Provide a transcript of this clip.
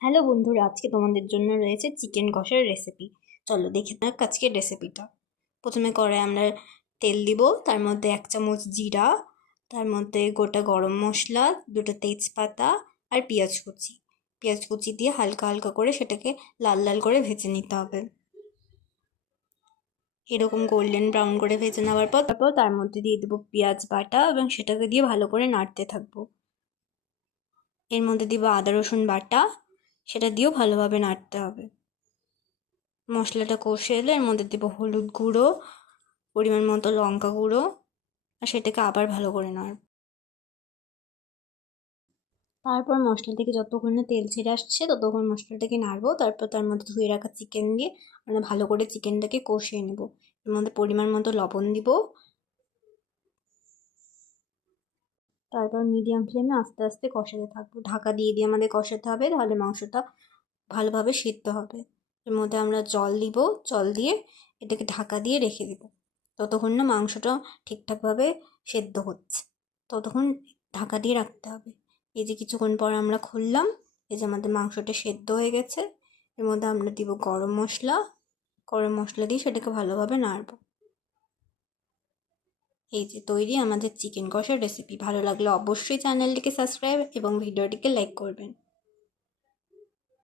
Hello বন্ধুরা, আজকে তোমাদের জন্য রয়েছে চিকেন কষার রেসিপি। চলো দেখে নাক আজকের রেসিপিটা। প্রথমে কড়াই আমরা তেল দিব, তার মধ্যে 1 চামচ জিরা, তার মধ্যে গোটা গরম মশলা, দুটো তেজপাতা আর পেঁয়াজ কুচি দিয়ে হালকা হালকা করে সেটাকে লাল লাল করে ভেজে নিতে হবে। এরকম গোল্ডেন ব্রাউন করে ভেজে নেওয়ার পর তারপর তার মধ্যে দিয়ে দেবো পেঁয়াজ বাটা এবং সেটাকে দিয়ে ভালো করে নাড়তে থাকবো। এর মধ্যে দিব আদা রসুন বাটা, সেটা দিয়েও ভালোভাবে নাড়তে হবে। মশলাটা কষে এলে এর মধ্যে দেবো হলুদ গুঁড়ো, পরিমাণ মতো লঙ্কা গুঁড়ো, আর সেটাকে আবার ভালো করে নাড়ব। তারপর মশলা থেকে যতক্ষণ না তেল ছেড়ে আসছে ততক্ষণ মশলাটাকে নাড়বো। তারপর তার মধ্যে ধুয়ে রাখা চিকেন দিয়ে আমরা ভালো করে চিকেনটাকে কষিয়ে নেব। এর মধ্যে পরিমাণ মতো লবণ দিব। তারপর মিডিয়াম ফ্লেমে আস্তে আস্তে কষাতে থাকবো। ঢাকা দিয়ে দিয়ে আমাদের কষাতে হবে, তাহলে মাংসটা ভালোভাবে সিদ্ধ হবে। এর মধ্যে আমরা জল দিব, জল দিয়ে এটাকে ঢাকা দিয়ে রেখে দিব ততক্ষণ না মাংসটা ঠিকঠাকভাবে সেদ্ধ হচ্ছে, ততক্ষণ ঢাকা দিয়ে রাখতে হবে। এই যে কিছুক্ষণ পর আমরা খুললাম, এই যে আমাদের মাংসটা সেদ্ধ হয়ে গেছে। এর মধ্যে আমরা দিব গরম মশলা দিয়ে সেটাকে ভালোভাবে নাড়ব। এই যে তৈরি আমাদের চিকেন কষার রেসিপি। ভালো লাগলে অবশ্যই চ্যানেলটিকে সাবস্ক্রাইব এবং ভিডিওটিকে লাইক করবেন।